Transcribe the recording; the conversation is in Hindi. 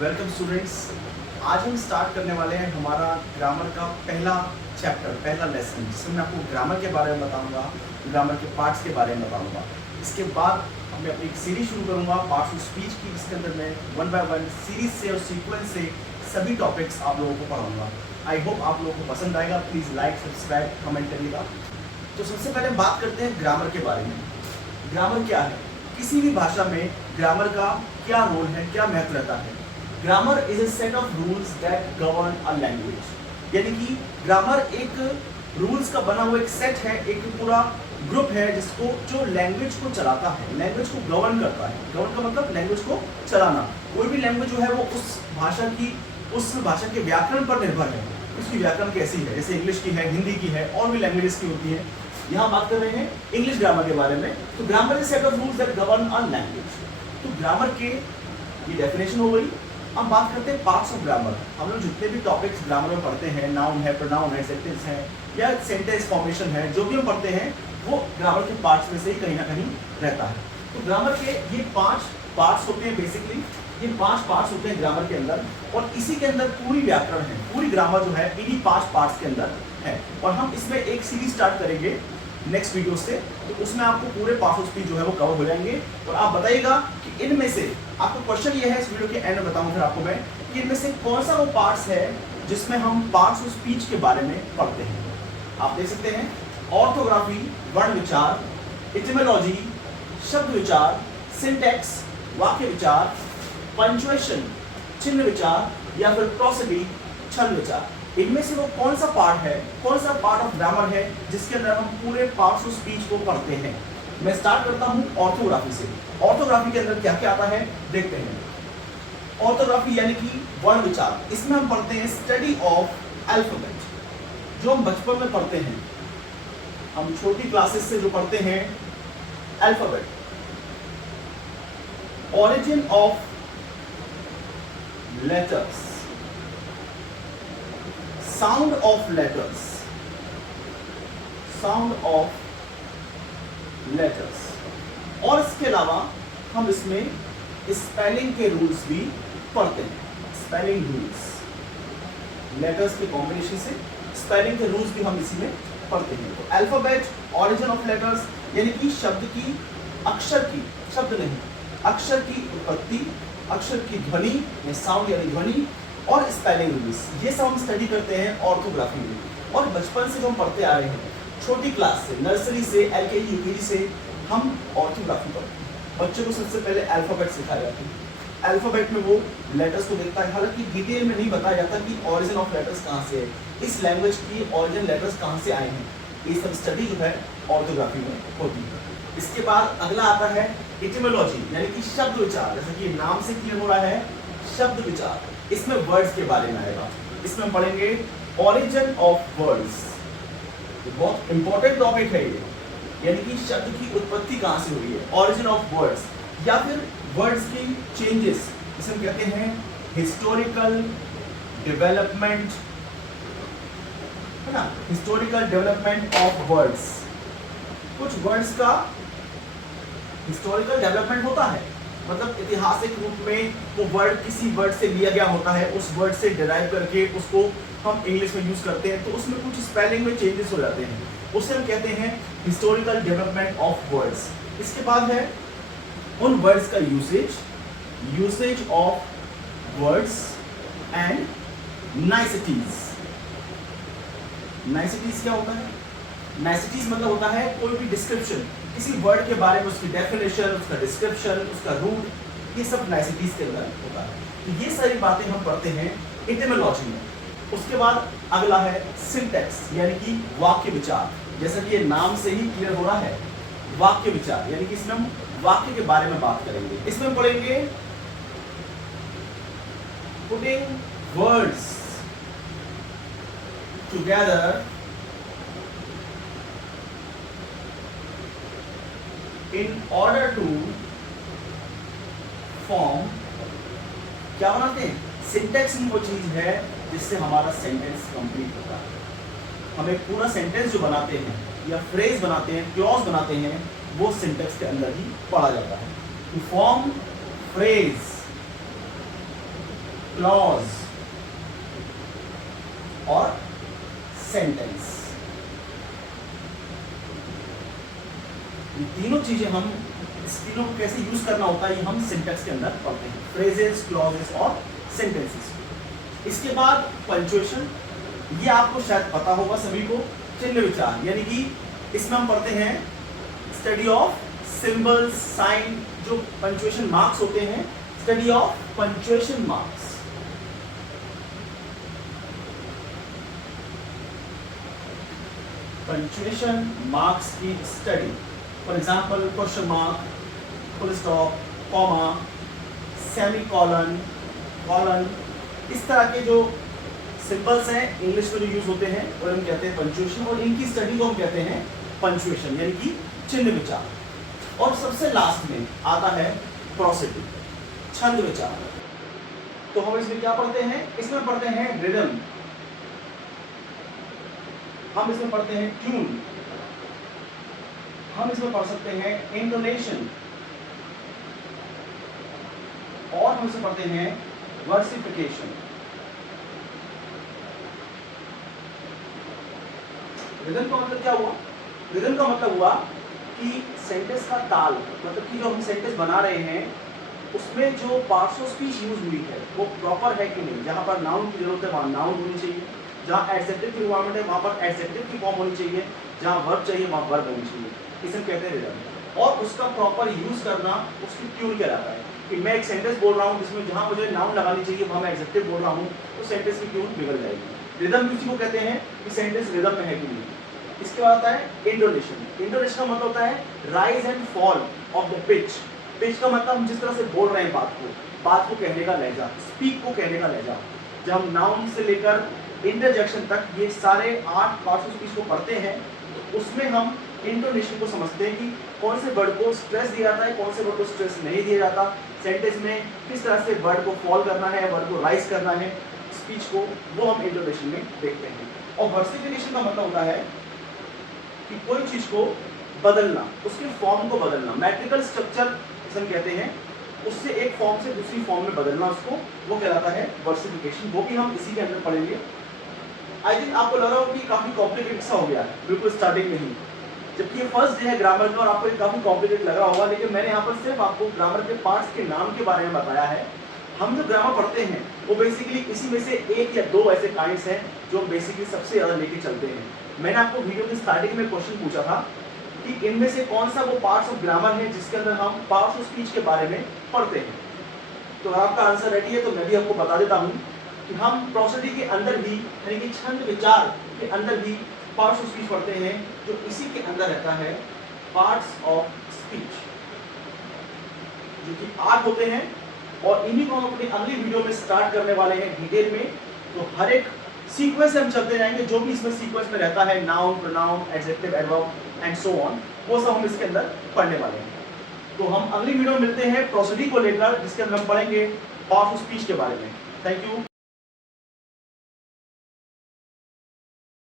Welcome students. आज हम स्टार्ट करने वाले हैं हमारा ग्रामर का पहला चैप्टर, पहला लेसन, जिसमें मैं आपको ग्रामर के बारे में बताऊंगा, ग्रामर के पार्ट्स के बारे में बताऊंगा। इसके बाद मैं अपनी एक सीरीज शुरू करूंगा पार्ट्स ऑफ स्पीच की, जिसके अंदर मैं वन बाय वन सीरीज से और सीक्वेंस से सभी टॉपिक्स आप लोगों को पढ़ाऊंगा। आई होप आप लोगों को पसंद आएगा। प्लीज़ लाइक, सब्सक्राइब, कमेंट करिएगा। तो सबसे पहले बात करते हैं ग्रामर के बारे में। ग्रामर क्या है? किसी भी भाषा में ग्रामर का क्या रोल है, क्या महत्व रहता है? Grammar is a set of rules that govern a language. यानी कि ग्रामर एक रूल्स का बना हुआ एक सेट है, एक पूरा ग्रुप है जिसको जो लैंग्वेज को चलाता है, लैंग्वेज को गवर्न करता है। गवर्न का मतलब लैंग्वेज को चलाना। कोई भी लैंग्वेज जो है वो उस भाषा के व्याकरण पर निर्भर है। उसकी व्याकरण कैसी है, जैसे इंग्लिश की है, हिंदी की है, और भी लैंग्वेजेस की होती है। यहाँ बात कर रहे हैं इंग्लिश ग्रामर के बारे में। तो grammar is set of rules that govern a language. तो ग्रामर के ये डेफिनेशन हो गई। अब बात करते हैं पार्ट्स ऑफ ग्रामर। हम लोग जितने भी टॉपिक्स ग्रामर में पढ़ते हैं, नाउन है, प्रोनाउन है, सेंटेंस है या सेंटेंस फॉर्मेशन है, जो भी हम पढ़ते हैं वो ग्रामर के पार्ट्स में से ही कहीं ना कहीं रहता है। तो ग्रामर के ये 5 पार्ट्स होते हैं। बेसिकली ये 5 पार्ट्स होते हैं ग्रामर के अंदर, और इसी के अंदर पूरी व्याकरण है, पूरी ग्रामर जो है इन्हीं 5 पार्ट्स के अंदर है। और हम इसमें एक सीरीज स्टार्ट करेंगे नेक्स्ट वीडियो से, तो उसमें आपको पूरे पार्ट्स ऑफ स्पीच जो है वो कवर हो जाएंगे। और आप बताइएगा कि इनमें से, आपको क्वेश्चन ये है इस वीडियो के एंड में बताऊंगा फिर आपको मैं, कि इनमें से कौन सा वो पार्ट्स है जिसमें हम पार्ट्स ऑफ स्पीच के बारे में पढ़ते हैं। आप देख सकते हैं ऑर्थोग्राफी, वर्ण विचार, इटिमोलॉजी, शब्द विचार, सिंटैक्स, वाक्य विचार, पंक्चुएशन, चिन्ह विचार, या फिर प्रोसोडी, छंद विचार। इनमें से वो कौन सा पार्ट है, कौन सा पार्ट ऑफ ग्रामर है जिसके अंदर हम पूरे पार्ट्स ऑफ स्पीच को पढ़ते हैं। मैं स्टार्ट करता हूं ऑर्थोग्राफी से। ऑर्थोग्राफी के अंदर क्या क्या आता है देखते हैं। ऑर्थोग्राफी यानी कि वर्ण विचार। इसमें हम पढ़ते हैं स्टडी ऑफ अल्फाबेट, जो हम बचपन में पढ़ते हैं, हम छोटी क्लासेस से जो पढ़ते हैं alphabet. Origin of letters, sound of letters, sound of letters. और इसके अलावा हम इसमें स्पेलिंग के रूल्स भी पढ़ते हैं। स्पेलिंग रूल्स, लेटर्स के कॉम्बिनेशन से स्पेलिंग के रूल्स भी हम इसी में पढ़ते हैं। तो अल्फाबेट, ऑरिजिन ऑफ लेटर्स यानी कि शब्द की, अक्षर की, शब्द नहीं, अक्षर की उत्पत्ति, अक्षर की ध्वनि या साउंड यानी ध्वनि, और स्पेलिंग रूल्स, ये सब हम स्टडी करते हैं ऑर्थोग्राफी में। और बचपन से जो हम पढ़ते आ रहे हैं, छोटी क्लास से, नर्सरी से, एलकेजी यूकेजी से हम ऑर्थोग्राफी पढ़ते हैं। बच्चों को सबसे पहले अल्फाबेट सिखाया जाता है। अल्फाबेट में वो लेटर्स को देखता है, हालांकि डिटेल में नहीं बताया जाता कि ऑरिजिन ऑफ लेटर्स कहाँ से है, इस लैंग्वेज की ऑरिजिन लेटर्स कहाँ से आए हैं। ये सब स्टडी जो है ऑर्थोग्राफी में होती है। इसके बाद अगला आता है इटिमोलॉजी, यानी कि शब्द विचार। जैसे कि नाम से क्लियर हो रहा है, शब्द विचार। इसमें वर्ड्स के बारे में आएगा। इसमें हम पढ़ेंगे ऑरिजिन ऑफ वर्ड्स। बहुत इंपॉर्टेंट टॉपिक है ये, यानी कि शब्द की उत्पत्ति कहाँ से हुई है, ऑरिजिन ऑफ वर्ड्स, या फिर वर्ड्स की चेंजेस, जिसे हम कहते हैं हिस्टोरिकल डेवलपमेंट, है ना, हिस्टोरिकल डेवलपमेंट ऑफ वर्ड्स। कुछ वर्ड्स का हिस्टोरिकल डेवलपमेंट होता है, मतलब ऐतिहासिक रूप में वो वर्ड किसी वर्ड से लिया गया होता है, उस वर्ड से डिराइव करके उसको हम इंग्लिश में यूज करते हैं, तो उसमें कुछ स्पेलिंग में चेंजेस हो जाते हैं, उसे हम कहते हैं हिस्टोरिकल डेवलपमेंट ऑफ वर्ड्स। इसके बाद है उन वर्ड्स का usage, usage of words and niceties. Niceties क्या होता है? नाइसिटीज मतलब होता है कोई भी डिस्क्रिप्शन, किसी वर्ड के बारे में उसकी डेफिनेशन, उसका डिस्क्रिप्शन, उसका रूट, ये सब नाइसिटीज के अंदर होता है। तो ये सारी बातें हम पढ़ते हैं इटिमोलॉजी में। उसके बाद अगला है सिंटैक्स, यानी कि वाक्य विचार। जैसा कि ये नाम से ही क्लियर हो रहा है, वाक्य विचार, यानी कि इसमें हम वाक्य के बारे में बात करेंगे। इसमें हम पढ़ेंगे putting words together in order to form, क्या बनाते हैं? सिंटेक्स वो चीज है जिससे हमारा सेंटेंस कंप्लीट होता है। हम एक पूरा सेंटेंस जो बनाते हैं या फ्रेज बनाते हैं, क्लॉज बनाते हैं, वो सिंटेक्स के अंदर ही पढ़ा जाता है। टू फॉर्म फ्रेज, क्लॉज और सेंटेंस। ये तीनों चीजें हम इस तीनों को कैसे यूज करना होता है ये हम सिंटैक्स के अंदर पढ़ते हैं, फ्रेजेस, क्लॉजेस और सेंटेंसेस। इसके बाद पंक्चुएशन, ये आपको शायद पता होगा सभी को, चिन्ह विचार, यानी कि इसमें हम पढ़ते हैं स्टडी ऑफ सिंबल्स, साइन, जो पंक्चुएशन मार्क्स होते हैं, study of punctuation marks. Punctuation marks की study, for example question mark, full stop, comma, semicolon, colon, इस तरह के जो सिंबल्स हैं इंग्लिश में जो यूज होते हैं और हम कहते हैं पंक्चुएशन, और इनकी स्टडी को हम कहते हैं पंक्चुएशन यानी कि चिन्ह विचार। और सबसे लास्ट में आता है प्रोसिडी, छंद विचार। तो हम इसमें क्या पढ़ते हैं? इसमें पढ़ते हैं रिदम, हम इसमें पढ़ते हैं ट्यून, हम इसमें पढ़ सकते हैं इंटोनेशन, और हम इसमें पढ़ते हैं वर्सिफिकेशन। रिदम का मतलब क्या हुआ? रिदम का मतलब हुआ कि सेंटेंस का ताल, मतलब कि जो हम सेंटेंस बना रहे हैं उसमें जो पार्ट्स ऑफ स्पीच यूज हुई है वो प्रॉपर है कि नहीं। जहां पर नाउन की जरूरत है वहां नाउन होनी चाहिए, जहां एडजेक्टिव की रिक्वायरमेंट है वहां पर एडजेक्टिव की फॉर्म होनी चाहिए, जहां वर्ब चाहिए वहां वर्ब होनी चाहिए। इसे हम कहते हैं रिदम। और उसका प्रॉपर यूज करना उसकी ट्यून कहलाता है कि मैं एक सेंटेंस बोल रहा हूँ जिसमें जहां मुझे नाउन लगानी चाहिए वहां मैं एडजेक्टिव बोल रहा हूँ तो सेंटेंस की ट्यून बिगड़ जाएगी। रिदम किसी को कहते हैं कि सेंटेंस रिदम में है कि नहीं। इसके बाद आता है इंटोनेशन। इंटोनेशन का मतलब होता है rise and fall of the pitch. Pitch का मतलब हम जिस तरह से बोल रहे हैं बात को कहने का लहजा, स्पीक को कहने का लहजा। जब हम नाउन से लेकर इंटरजेक्शन तक ये सारे 8 पार्ट्स ऑफ स्पीच को पढ़ते हैं तो उसमें हम इंटोनेशन को समझते हैं कि कौन से वर्ड को स्ट्रेस दिया जाता है, कौन से वर्ड को स्ट्रेस नहीं दिया जाता, सेंटेंस में किस तरह से वर्ड को फॉल करना है, वर्ड को राइज करना है, स्पीच को, वो हम इंटोनेशन में देखते हैं। और वर्सिफिकेशन का मतलब होता है कि कोई चीज को बदलना, उसके फॉर्म को बदलना, मैट्रिकल स्ट्रक्चर हम कहते हैं, उससे एक फॉर्म से दूसरी फॉर्म में बदलना उसको, वो कहलाता है वर्सिफिकेशन। वो भी हम इसी के अंदर पढ़ेंगे। आई थिंक आपको लग रहा हो कि काफी कॉम्प्लिकेटेड सा हो गया है बिल्कुल स्टार्टिंग में ही, जबकि ये फर्स्ट डे है ग्रामर का और आपको ये काफी कॉम्प्लिकेटेड लग रहा होगा, लेकिन मैंने यहाँ पर सिर्फ आपको ग्रामर के पार्ट्स के नाम के बारे में बताया है। हम जो ग्रामर पढ़ते हैं वो बेसिकली इसी में से 1 या 2 ऐसे काइंड्स हैं जो हम बेसिकली सबसे ज्यादा लेके चलते हैं। मैंने आपको वीडियो की स्टार्टिंग में क्वेश्चन पूछा था कि इनमें से कौन सा वो पार्ट्स ऑफ ग्रामर है जिसके अंदर हम पार्ट्स ऑफ स्पीच के बारे में पढ़ते हैं। तो आपका आंसर रेडी है तो मैं भी आपको बता देता हूँ कि हम प्रोसिडी के अंदर भी यानी कि छंद विचार के अंदर भी पार्ट्स ऑफ स्पीच पढ़ते हैं, जो इसी के अंदर रहता है पार्ट्स ऑफ स्पीच, जो कि 8 होते हैं। और इन्हीं को हम अपनी अगली वीडियो में स्टार्ट करने वाले हैं डिटेल में। तो हर एक सीक्वेंस से हम चलते जाएंगे, जो भी इसमें सीक्वेंस में रहता है, noun, pronoun, adjective, adverb and so on, वो सब हम इसके अंदर पढ़ने वाले हैं। तो हम अगली वीडियो में मिलते हैं प्रोसिडी को लेकर, जिसके अंदर हम पढ़ेंगे पार्ट्स ऑफ स्पीच के बारे में। Thank you.